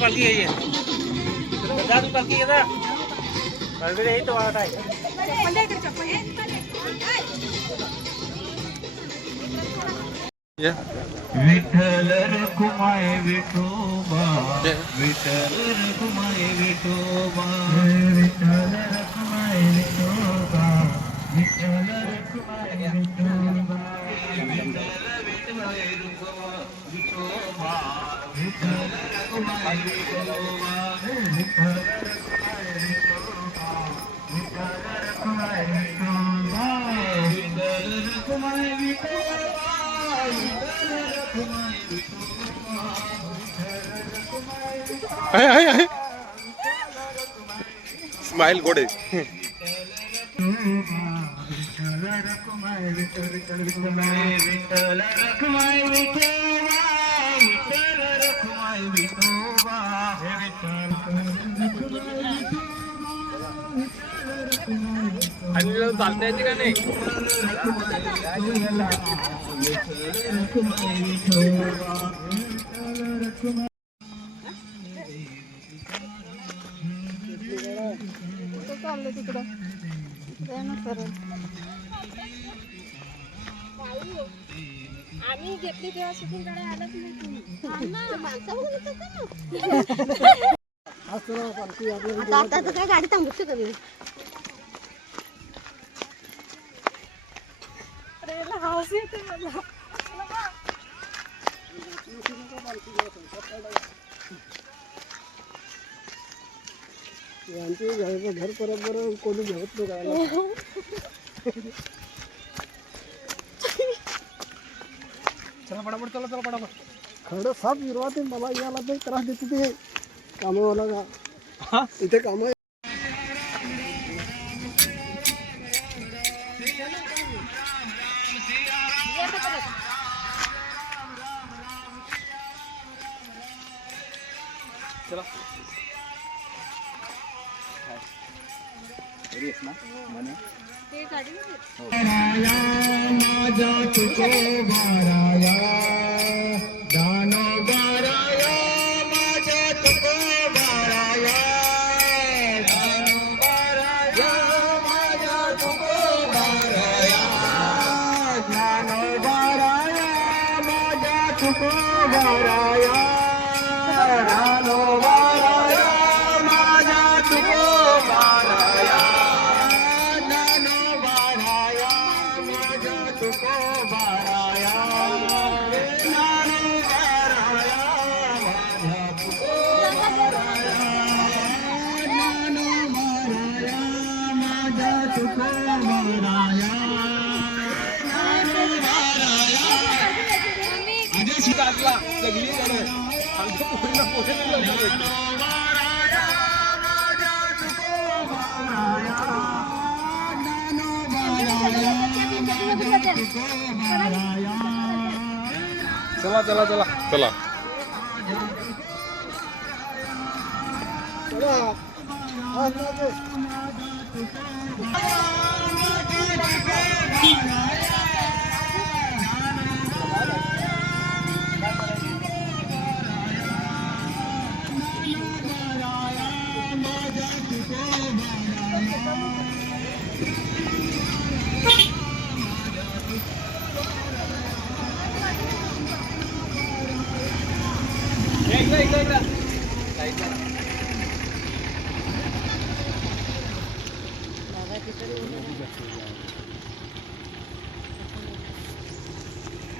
पालखी है ये पालखी है ना यही तो आता है विठ्ठल रखुमाय विठोबा विठ्ठल रखुमाय विठोबा विठ्ठल रखुमाय विठोबा विठ्ठल रखुमाय विठोबा विठ्ठल विठ्ठल विठोबा विठ्ठल रखुमाय विठोबा विठ्ठल रखुमाय विठोबा विठ्ठल रखुमाय विठोबा विठ्ठल रखुमाय विठोबा आहे स्माइल गोडे आणि चालता येते का नाही तिकडं आम्ही घेतली तेव्हा सुखीकडे आलंच नाही आता काय गाडी थांबू शकत नाही हाऊस येते मला घर बरोबर कोणी घेत नाही चला पटापट चला चला पटापट खरं साप विरोधात मला याला पण त्रास देते ते कामावाला का इथे काम आहे चला ना मने ते गाडी माझा तुको बाराया दानो बाराया माझा तुको बाराया दानो बाराया माझा तुको बाराया दानो बाराया माझा तुको बाराया दानो बाराया माझा तुको बाराया चला चला चला चला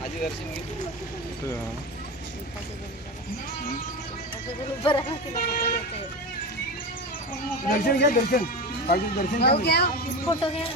आजी दर्शन घेतो दर्शन घ्या दर्शन दर्शन फोटो घ्या